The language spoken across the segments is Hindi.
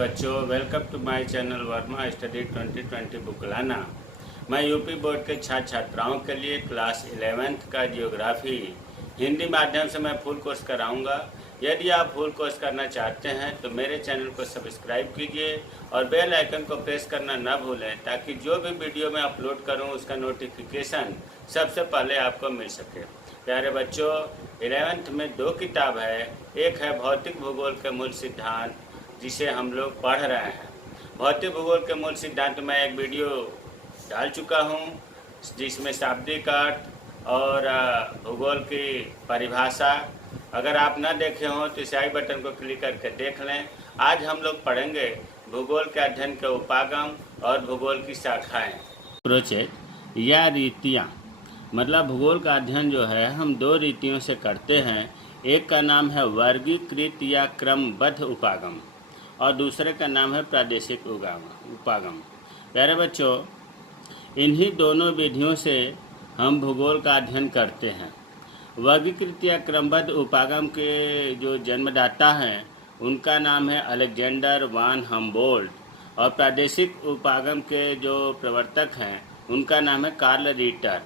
बच्चों, welcome to my channel Verma study 2020 बुकलाना। मैं यूपी बोर्ड के छात्र छात्राओं के लिए क्लास 11th का जियोग्राफी हिंदी माध्यम से मैं फुल कोर्स कराऊंगा। यदि आप फुल कोर्स करना चाहते हैं तो मेरे चैनल को सब्सक्राइब कीजिए और बेल आइकन को प्रेस करना न भूलें, ताकि जो भी वीडियो मैं अपलोड करूं उसका नोटिफिकेशन सबसे पहले आपको मिल सके। प्यारे बच्चों, 11th में 2 किताब है। एक है भौतिक भूगोल के मूल सिद्धांत, जिसे हम लोग पढ़ रहे हैं। भौतिक भूगोल के मूल सिद्धांत में एक वीडियो डाल चुका हूँ, जिसमें शाब्दिक अर्थ और भूगोल की परिभाषा, अगर आप न देखे हों तो इस आई बटन को क्लिक करके देख लें। आज हम लोग पढ़ेंगे भूगोल के अध्ययन के उपागम और भूगोल की शाखाएं। प्रोजेक्ट या रीतियाँ, मतलब भूगोल का अध्ययन जो है हम 2 रीतियों से करते हैं। एक का नाम है वर्गीकृत या क्रमबद्ध उपागम और दूसरे का नाम है प्रादेशिक उपागम। प्यारे बच्चों, इन्हीं दोनों विधियों से हम भूगोल का अध्ययन करते हैं। वर्गीकृत या क्रमबद्ध उपागम के जो जन्मदाता हैं उनका नाम है अलेक्जेंडर वान हम्बोल्ट और प्रादेशिक उपागम के जो प्रवर्तक हैं उनका नाम है कार्ल रिटर।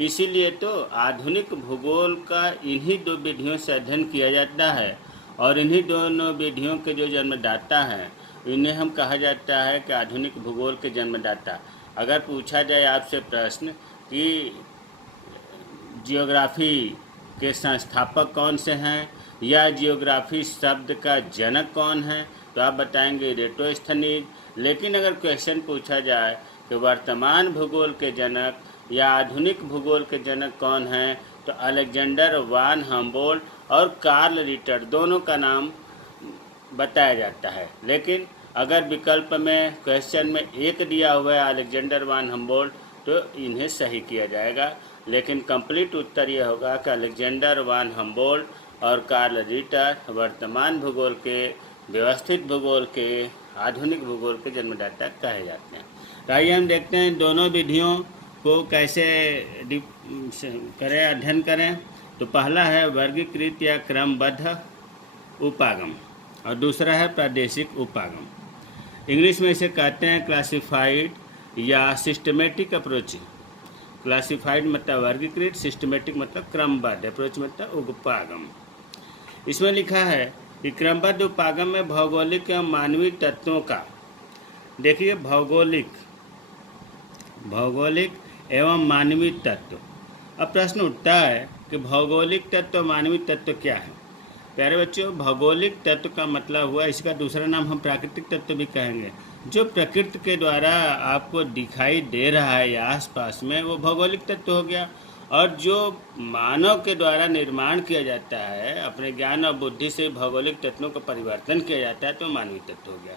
इसीलिए तो आधुनिक भूगोल का इन्हीं 2 विधियों से अध्ययन किया जाता है और इन्हीं दोनों विधियों के जो जन्मदाता हैं इन्हें हम कहा जाता है कि आधुनिक भूगोल के जन्मदाता। अगर पूछा जाए आपसे प्रश्न कि जियोग्राफी के संस्थापक कौन से हैं या जियोग्राफी शब्द का जनक कौन है, तो आप बताएंगे इरेटोस्थनीज। लेकिन अगर क्वेश्चन पूछा जाए कि वर्तमान भूगोल के जनक या आधुनिक भूगोल के जनक कौन हैं, तो अलेक्जेंडर वान हम्बोल्ट और कार्ल रिटर दोनों का नाम बताया जाता है। लेकिन अगर विकल्प में क्वेश्चन में एक दिया हुआ है अलेक्जेंडर वान हम्बोल्ट, तो इन्हें सही किया जाएगा। लेकिन कंप्लीट उत्तर यह होगा कि अलेक्जेंडर वान हम्बोल्ट और कार्ल रिटर वर्तमान भूगोल के, व्यवस्थित भूगोल के, आधुनिक भूगोल के जन्मदाता कहे जाते हैं। तो आइए हम देखते हैं दोनों विधियों को कैसे करें, अध्ययन करें। तो पहला है वर्गीकृत या क्रमबद्ध उपागम और दूसरा है प्रादेशिक उपागम। इंग्लिश में इसे कहते हैं क्लासिफाइड या सिस्टमेटिक अप्रोच। क्लासिफाइड मतलब वर्गीकृत, सिस्टमेटिक मतलब क्रमबद्ध, अप्रोच मतलब उपागम। इसमें लिखा है कि क्रमबद्ध उपागम में भौगोलिक एवं मानवीय तत्वों का, देखिए भौगोलिक एवं मानवीय तत्व। अब प्रश्न उठता है कि भौगोलिक तत्व मानवीय तत्व क्या है। प्यारे बच्चों, भौगोलिक तत्व का मतलब हुआ, इसका दूसरा नाम हम प्राकृतिक तत्व भी कहेंगे। जो प्रकृति के द्वारा आपको दिखाई दे रहा है या आसपास में, वो भौगोलिक तत्व हो गया। और जो मानव के द्वारा निर्माण किया जाता है, अपने ज्ञान और बुद्धि से भौगोलिक तत्वों का परिवर्तन किया जाता है, तो मानवीय तत्व हो गया।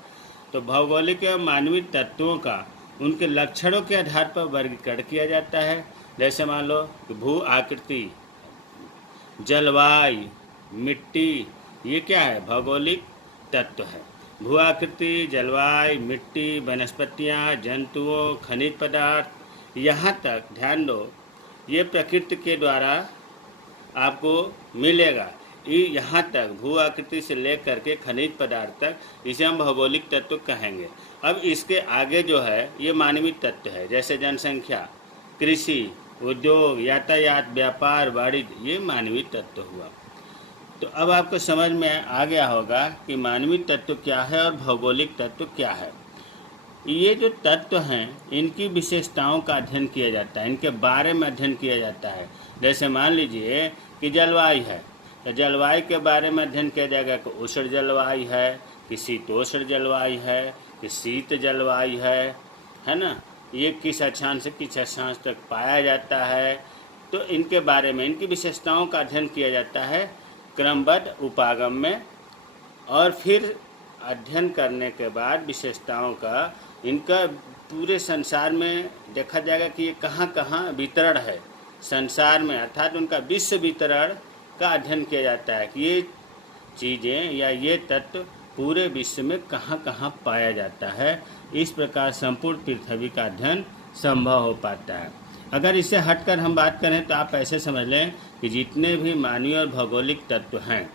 तो भौगोलिक एवं मानवीय तत्वों का उनके लक्षणों के आधार पर वर्गीकरण किया जाता है। जैसे मान लो भू आकृति, जलवायु, मिट्टी, ये क्या है? भौगोलिक तत्व है। भू आकृति, जलवायु, मिट्टी, वनस्पतियाँ, जंतुओं, खनिज पदार्थ, यहाँ तक ध्यान दो, ये प्रकृति के द्वारा आपको मिलेगा। यहाँ तक भू आकृति से लेकर के खनिज पदार्थ तक, इसे हम भौगोलिक तत्व कहेंगे। अब इसके आगे जो है ये मानवीय तत्व है, जैसे जनसंख्या, कृषि, उद्योग, यातायात, व्यापार, वाणिज्य, ये मानवीय तत्व हुआ। तो अब आपको समझ में आ गया होगा कि मानवीय तत्व क्या है और भौगोलिक तत्व क्या है। ये जो तत्व हैं इनकी विशेषताओं का अध्ययन किया जाता है, इनके बारे में अध्ययन किया जाता है। जैसे मान दीजिए कि जलवायु है, तो जलवायु के बारे में अध्ययन किया जाएगा कि उष्ण जलवायु है, कि शीतोष्ण जलवायु है, कि शीत जलवायु है ना, ये किस अक्षांश से किस अक्षांश तक पाया जाता है। तो इनके बारे में, इनकी विशेषताओं का अध्ययन किया जाता है क्रमबद्ध उपागम में। और फिर अध्ययन करने के बाद विशेषताओं का, इनका पूरे संसार में देखा जाएगा कि ये कहाँ कहाँ वितरण है संसार में, अर्थात उनका विश्व वितरण का अध्ययन किया जाता है कि ये चीज़ें या ये तत्व पूरे विश्व में कहाँ कहाँ पाया जाता है। इस प्रकार संपूर्ण पृथ्वी का अध्ययन संभव हो पाता है। अगर इससे हटकर हम बात करें तो आप ऐसे समझ लें कि जितने भी मानवीय और भौगोलिक तत्व हैं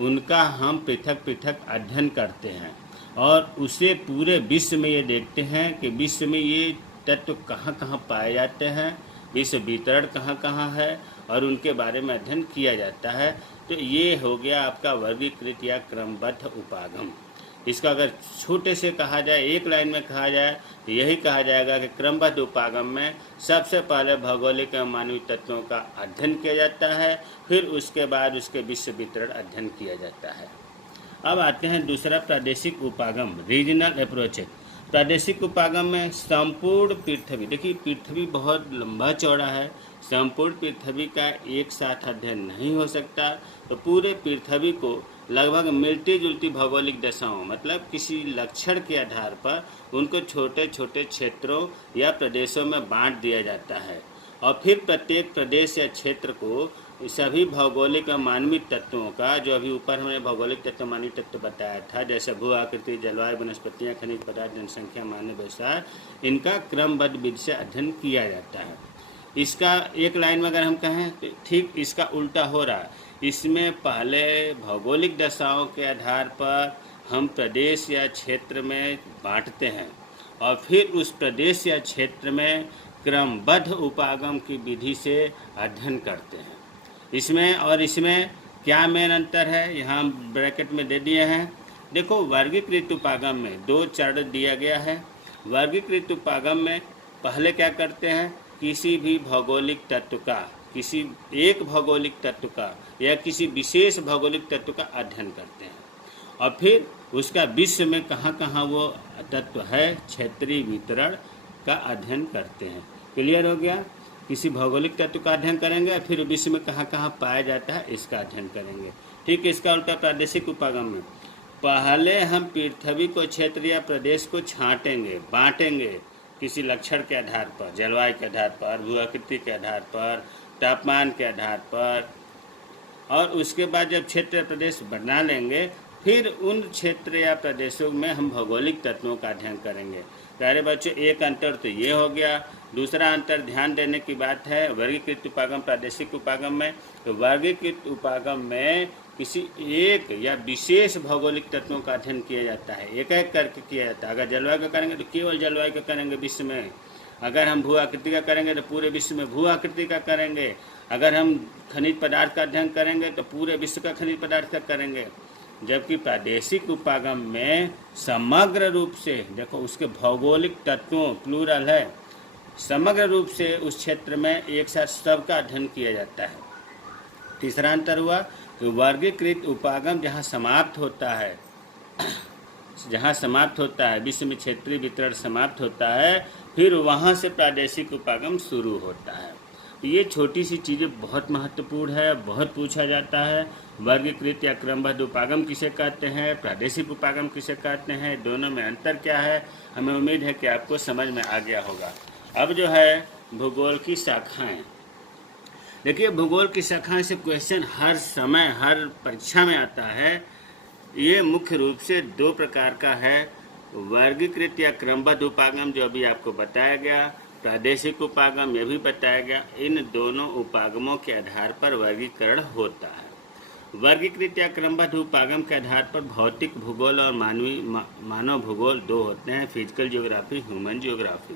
उनका हम पृथक पृथक अध्ययन करते हैं। और उसे पूरे विश्व में ये देखते हैं कि विश्व में ये तत्व कहाँ कहाँ पाए जाते हैं, विश्व वितरण कहाँ कहाँ है, और उनके बारे में अध्ययन किया जाता है। तो ये हो गया आपका वर्गीकृत या क्रमबद्ध उपागम। इसका अगर छोटे से कहा जाए, एक लाइन में कहा जाए, तो यही कहा जाएगा कि क्रमबद्ध उपागम में सबसे पहले भौगोलिक एवं मानवीय तत्वों का अध्ययन किया जाता है, फिर उसके बाद उसके विश्व वितरण अध्ययन किया जाता है। अब आते हैं दूसरा प्रादेशिक उपागम, रीजनल अप्रोच। प्रादेशिक उपागम में संपूर्ण पृथ्वी, देखिए पृथ्वी बहुत लंबा चौड़ा है, संपूर्ण पृथ्वी का एक साथ अध्ययन नहीं हो सकता। तो पूरे पृथ्वी को लगभग मिलती जुलती भौगोलिक दशाओं, मतलब किसी लक्षण के आधार पर उनको छोटे छोटे क्षेत्रों या प्रदेशों में बांट दिया जाता है, और फिर प्रत्येक प्रदेश या क्षेत्र को सभी भौगोलिक और मानवीय तत्वों का, जो अभी ऊपर हमने भौगोलिक तत्व मानवीय तत्व बताया था, जैसे भू आकृति, जलवायु, वनस्पतियाँ, खनिज पदार्थ, जनसंख्या, मानव व्यवसाय, इनका क्रमबद्ध विधि से अध्ययन किया जाता है। इसका एक लाइन में अगर हम कहें तो ठीक इसका उल्टा हो रहा है। इसमें पहले भौगोलिक दशाओं के आधार पर हम प्रदेश या क्षेत्र में बांटते हैं, और फिर उस प्रदेश या क्षेत्र में क्रमबद्ध उपागम की विधि से अध्ययन करते हैं। इसमें क्या मेन अंतर है, यहाँ ब्रैकेट में दे दिए हैं। देखो, वर्गीकृत उपागम में 2 चरण दिया गया है। वर्गीकृत उपागम में पहले क्या करते हैं, किसी भी भौगोलिक तत्व का, किसी एक भौगोलिक तत्व का या किसी विशेष भौगोलिक तत्व का अध्ययन करते हैं, और फिर उसका विश्व में कहाँ कहाँ वो तत्व है, क्षेत्रीय वितरण का अध्ययन करते हैं। क्लियर हो गया? किसी भौगोलिक तत्व का अध्ययन करेंगे, फिर विश्व में कहाँ कहाँ पाया जाता है इसका अध्ययन करेंगे। ठीक, इसका उल्टा प्रादेशिक उपागम में पहले हम पृथ्वी को, क्षेत्र या प्रदेश को छांटेंगे, बांटेंगे किसी लक्षण के आधार पर, जलवायु के आधार पर, भू आकृति के आधार पर, तापमान के आधार पर, और उसके बाद जब क्षेत्र या प्रदेश बना लेंगे, फिर उन क्षेत्र या प्रदेशों में हम भौगोलिक तत्वों का अध्ययन करेंगे। प्यारे बच्चों, एक अंतर तो ये हो गया। दूसरा अंतर ध्यान देने की बात है वर्गीकृत उपागम प्रादेशिक उपागम में। तो वर्गीकृत उपागम में किसी एक या विशेष भौगोलिक तत्वों का अध्ययन किया जाता है, एक एक करके किया जाता है। अगर जलवायु का करेंगे तो केवल जलवायु का करेंगे विश्व में, अगर हम भू आकृति का करेंगे तो पूरे विश्व में भू आकृति का करेंगे, अगर हम खनिज पदार्थ का अध्ययन करेंगे तो पूरे विश्व का खनिज पदार्थ का करेंगे। जबकि प्रादेशिक उपागम में समग्र रूप से, देखो उसके भौगोलिक तत्वों प्लूरल है, समग्र रूप से उस क्षेत्र में एक साथ सबका अध्ययन किया जाता है। तीसरा अंतर हुआ कि वर्गीकृत उपागम जहाँ समाप्त होता है, विश्व में क्षेत्रीय वितरण समाप्त होता है, फिर वहाँ से प्रादेशिक उपागम शुरू होता है। ये छोटी सी चीज़ें बहुत महत्वपूर्ण है, बहुत पूछा जाता है। वर्गीकृत या क्रमबद्ध उपागम किसे कहते हैं, प्रादेशिक उपागम किसे कहते हैं, दोनों में अंतर क्या है, हमें उम्मीद है कि आपको समझ में आ गया होगा। अब जो है भूगोल की शाखाएं, देखिए भूगोल की शाखाएं से क्वेश्चन हर समय हर परीक्षा में आता है। ये मुख्य रूप से 2 प्रकार का है, वर्गीकृत या क्रमबद्ध उपागम जो अभी आपको बताया गया, प्रादेशिक उपागम ये भी बताया गया। इन दोनों उपागमों के आधार पर वर्गीकरण होता है। वर्गीकृत या क्रमबद्ध उपागम के आधार पर भौतिक भूगोल और मानव भूगोल 2 होते हैं, फिजिकल जियोग्राफी, ह्यूमन जियोग्राफी।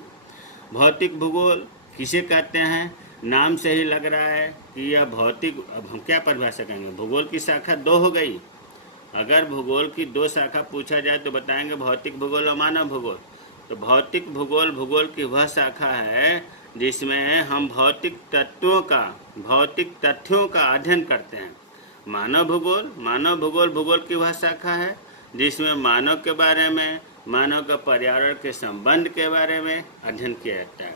भौतिक भूगोल किसे कहते हैं, नाम से ही लग रहा है कि यह भौतिक, अब हम क्या परिभाषा करेंगे, भूगोल की शाखा 2 हो गई। अगर भूगोल की 2 शाखा पूछा जाए तो बताएंगे भौतिक भूगोल और मानव भूगोल। तो भौतिक भूगोल भूगोल की वह शाखा है जिसमें हम भौतिक तथ्यों का अध्ययन करते हैं। मानव भूगोल भूगोल की वह शाखा है जिसमें मानव के बारे में, मानव का पर्यावरण के संबंध के बारे में अध्ययन किया जाता है।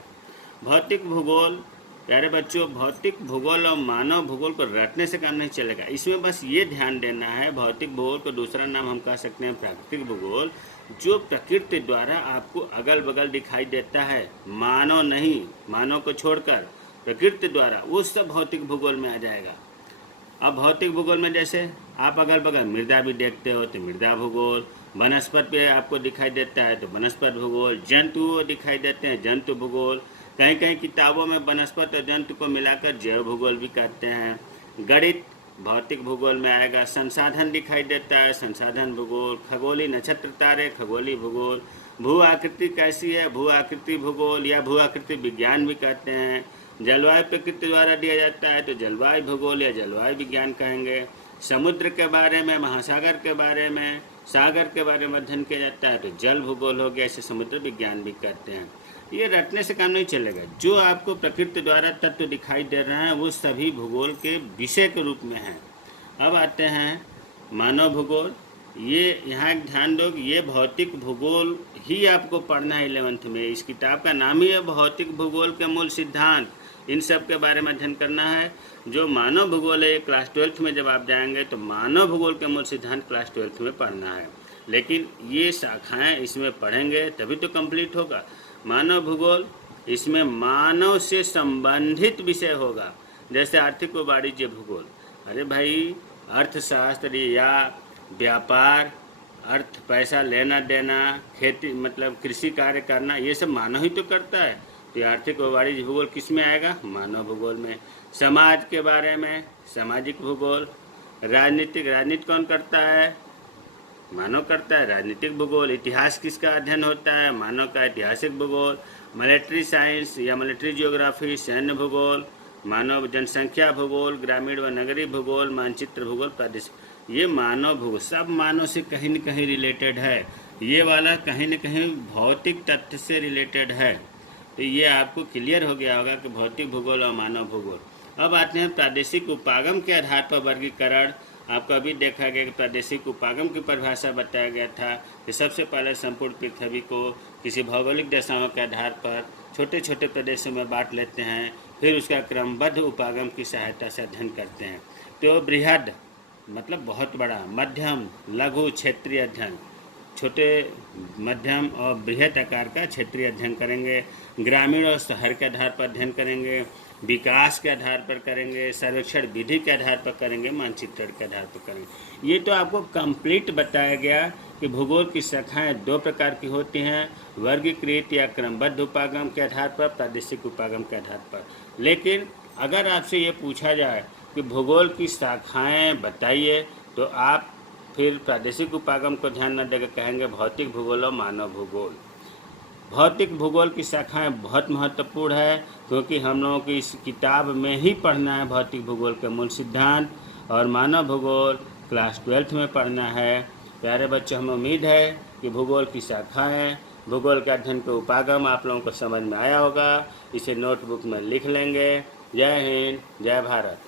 भौतिक भूगोल, प्यारे बच्चों, भौतिक भूगोल और मानव भूगोल को रटने से काम नहीं चलेगा। इसमें बस ये ध्यान देना है, भौतिक भूगोल को दूसरा नाम हम कह सकते हैं प्राकृतिक भूगोल, जो प्रकृति द्वारा आपको अगल बगल दिखाई देता है, मानव नहीं, मानव को छोड़कर प्रकृति द्वारा, वो सब भौतिक भूगोल में आ जाएगा। अब भौतिक भूगोल में जैसे आप अगल बगल मृदा भी देखते हो तो मृदा भूगोल, वनस्पति आपको दिखाई देता है तो वनस्पति भूगोल, जंतु दिखाई देते हैं जंतु भूगोल, कहीं कहीं किताबों में वनस्पति और जंतु को मिलाकर जैव भूगोल भी कहते हैं। गणित भौतिक भूगोल में आएगा संसाधन दिखाई देता है, संसाधन भूगोल, खगोलीय नक्षत्र तारे, खगोलीय भूगोल, भू आकृति कैसी है, भू आकृति भूगोल या भू आकृति विज्ञान भी कहते हैं। जलवायु प्रकृति द्वारा दिया जाता है तो जलवायु भूगोल या जलवायु विज्ञान कहेंगे। समुद्र के बारे में, महासागर के बारे में, सागर के बारे में अध्ययन किया जाता है तो जल भूगोल हो गया, इसे समुद्र विज्ञान भी कहते हैं। ये रटने से काम नहीं चलेगा, जो आपको प्रकृति द्वारा तत्व दिखाई दे रहे हैं वो सभी भूगोल के विषय के रूप में हैं। अब आते हैं मानव भूगोल। ये यहाँ ध्यान दो कि ये भौतिक भूगोल ही आपको पढ़ना है 11th में। इस किताब का नाम ही है भौतिक भूगोल के मूल सिद्धांत, इन सब के बारे में अध्ययन करना है। जो मानव भूगोल है क्लास 12th में जब आप जाएंगे तो मानव भूगोल के मूल सिद्धांत क्लास 12th में पढ़ना है, लेकिन ये शाखाएं इसमें पढ़ेंगे तभी तो कंप्लीट होगा। मानव भूगोल, इसमें मानव से संबंधित विषय होगा, जैसे आर्थिक व वाणिज्य भूगोल। अरे भाई, अर्थशास्त्र या व्यापार, अर्थ पैसा लेना देना, खेती मतलब कृषि कार्य करना, ये सब मानव ही तो करता है। तो आर्थिक व वाणिज्य भूगोल किस में आएगा? मानव भूगोल में। समाज के बारे में सामाजिक भूगोल। राजनीति कौन करता है? मानव करता है, राजनीतिक भूगोल। इतिहास किसका अध्ययन होता है? मानव का, ऐतिहासिक भूगोल। मिलिट्री साइंस या मिलिट्री जियोग्राफी, सैन्य भूगोल। मानव जनसंख्या भूगोल, ग्रामीण व नगरीय भूगोल, मानचित्र भूगोल, प्रादेशिक। ये मानव भूगोल सब मानव से कहीं न कहीं रिलेटेड है। ये वाला कहीं न कहीं भौतिक तथ्य से रिलेटेड है। तो ये आपको क्लियर हो गया होगा कि भौतिक भूगोल और मानव भूगोल। अब आते हैं प्रादेशिक उपागम के आधार पर वर्गीकरण। आपको अभी देखा गया कि प्रादेशिक उपागम की परिभाषा बताया गया था कि सबसे पहले संपूर्ण पृथ्वी को किसी भौगोलिक दशाओं के आधार पर छोटे छोटे प्रदेशों में बांट लेते हैं, फिर उसका क्रमबद्ध उपागम की सहायता से अध्ययन करते हैं। तो बृहद मतलब बहुत बड़ा, मध्यम, लघु क्षेत्रीय अध्ययन, छोटे, मध्यम और बृहद आकार का क्षेत्रीय अध्ययन करेंगे। ग्रामीण और शहर के आधार पर अध्ययन करेंगे, विकास के आधार पर करेंगे, सर्वेक्षण विधि के आधार पर करेंगे, मानचित्रण के आधार पर करेंगे। ये तो आपको कंप्लीट बताया गया कि भूगोल की शाखाएं 2 प्रकार की होती हैं, वर्गीकृत या क्रमबद्ध उपागम के आधार पर, प्रादेशिक उपागम के आधार पर। लेकिन अगर आपसे ये पूछा जाए कि भूगोल की शाखाएं बताइए, तो आप फिर प्रादेशिक उपागम को ध्यान न देकर कहेंगे भौतिक भूगोल और मानव भूगोल। भौतिक भूगोल की शाखाएं बहुत महत्वपूर्ण है, क्योंकि हम लोगों को इस किताब में ही पढ़ना है भौतिक भूगोल के मूल सिद्धांत, और मानव भूगोल क्लास 12th में पढ़ना है। प्यारे बच्चों, हमें उम्मीद है कि भूगोल की शाखाएं, भूगोल के अध्ययन के उपागम आप लोगों को समझ में आया होगा। इसे नोटबुक में लिख लेंगे। जय हिंद, जय भारत।